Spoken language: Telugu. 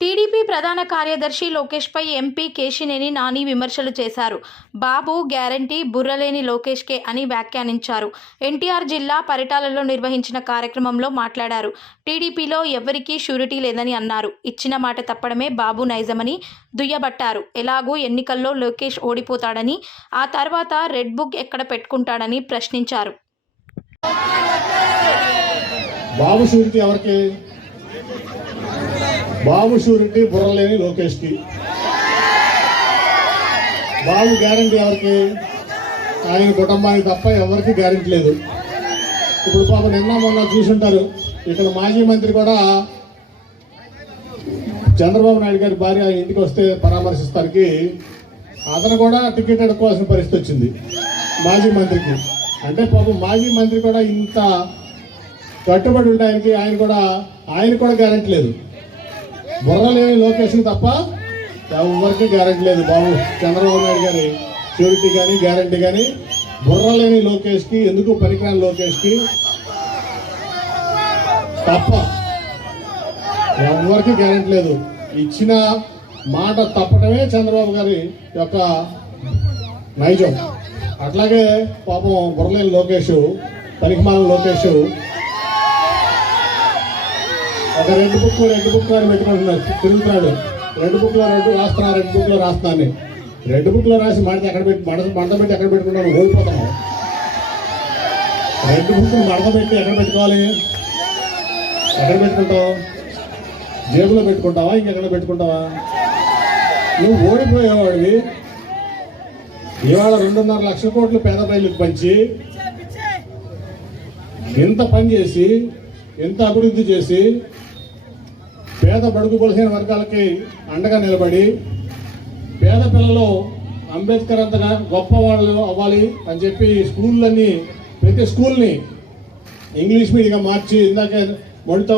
TDP ప్రధాన కార్యదర్శి లోకేష్పై ఎంపీ కేశినేని నాని విమర్శలు చేశారు. బాబు గ్యారంటీ బుర్రలేని లోకేష్కే అని వ్యాఖ్యానించారు. ఎన్టీఆర్ జిల్లా పరిటాలలో నిర్వహించిన కార్యక్రమంలో మాట్లాడారు. టీడీపీలో ఎవరికీ షూరిటీ లేదని అన్నారు. ఇచ్చిన మాట తప్పడమే బాబు నైజమని దుయ్యబట్టారు. ఎలాగూ ఎన్నికల్లో లోకేష్ ఓడిపోతాడని ఆ తర్వాత రెడ్ బుక్ ఎక్కడ పెట్టుకుంటాడని ప్రశ్నించారు. బాబు ఎవరికి? బాబు షూరిటీ బుర్రలేని లోకేష్కి. బాబు గ్యారంటీ ఎవరికి? ఆయన కుటుంబానికి తప్ప ఎవరికి గ్యారంటీ లేదు. ఇప్పుడు పాప నిన్న మొన్న చూసుంటారు. ఇక్కడ మాజీ మంత్రి కూడా చంద్రబాబు నాయుడు గారి భార్య ఇంటికి వస్తే పరామర్శిస్తానికి అతను కూడా టికెట్ అడుక్కోవాల్సిన పరిస్థితి వచ్చింది మాజీ మంత్రికి. అంటే పాపం మాజీ మంత్రి కూడా ఇంత కట్టుబడి ఉండడానికి ఆయన కూడా ఆయన కూడా గ్యారెంటీ లేదు. బుర్ర లేని తప్ప ఎవరికి గ్యారెంటీ లేదు. బాబు చంద్రబాబు నాయుడు గారి షూరిటీ కానీ గ్యారెంటీ కానీ బుర్రలేని లోకేష్కి ఎందుకు పనికిరాని లోకేష్కి తప్ప ఎవరికి గ్యారెంటీ లేదు. ఇచ్చిన మాట తప్పటమే చంద్రబాబు గారి యొక్క నైజం. అట్లాగే పాపం బుర్రలేని లోకేష్ పనికిమాల లోకేష్ ఒక రెండు బుక్ రెండు బుక్ అని పెట్టుకుంటున్నాడు తిరుగుతున్నాడు. రెండు బుక్లో రెండు రాస్తున్నా రెండు బుక్లో రాస్తున్నాను రెండు బుక్లో రాసి మడత ఎక్కడ పెట్టి మడత మంట పెట్టి ఎక్కడ పెట్టుకున్నాను ఓడిపోతాను రెండు బుక్ మడత పెట్టి ఎక్కడ పెట్టుకోవాలి? ఎక్కడ పెట్టుకుంటావు? జేబులో పెట్టుకుంటావా? ఇంకెక్కడ పెట్టుకుంటావా? నువ్వు ఓడిపోయేవాడివి. ఇవాళ రెండున్నర లక్షల కోట్లు పేద ప్రజలకు పంచి ఇంత పని చేసి ఇంత అభివృద్ధి చేసి పేద బడుగు బలహీన వర్గాలకి అండగా నిలబడి పేద పిల్లలు అంబేద్కర్ అంతగా గొప్ప వాళ్ళు అవ్వాలి అని చెప్పి స్కూళ్ళన్నీ ప్రతి స్కూల్ని ఇంగ్లీష్ మీడియంగా మార్చి ఇందాక మొడితో